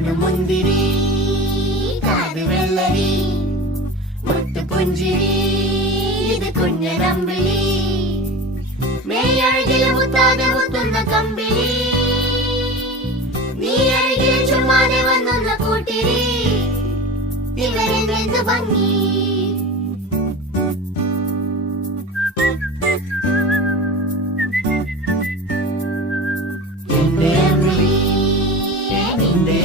കണ്ണു മുന്തിരി കാത് വെള്ളരി മുത്തു പുഞ്ചിരി ഇത് കുഞ്ഞനമ്പിളി മേയഴകില് മുത്താതെ മുത്തുന്ന കമ്പിളി നീ അരികിൽ ചുമ്മാതെ വന്നൊന്ന കൂട്ടിരി ഇവരെന്ത് ഭംഗി എന്റെ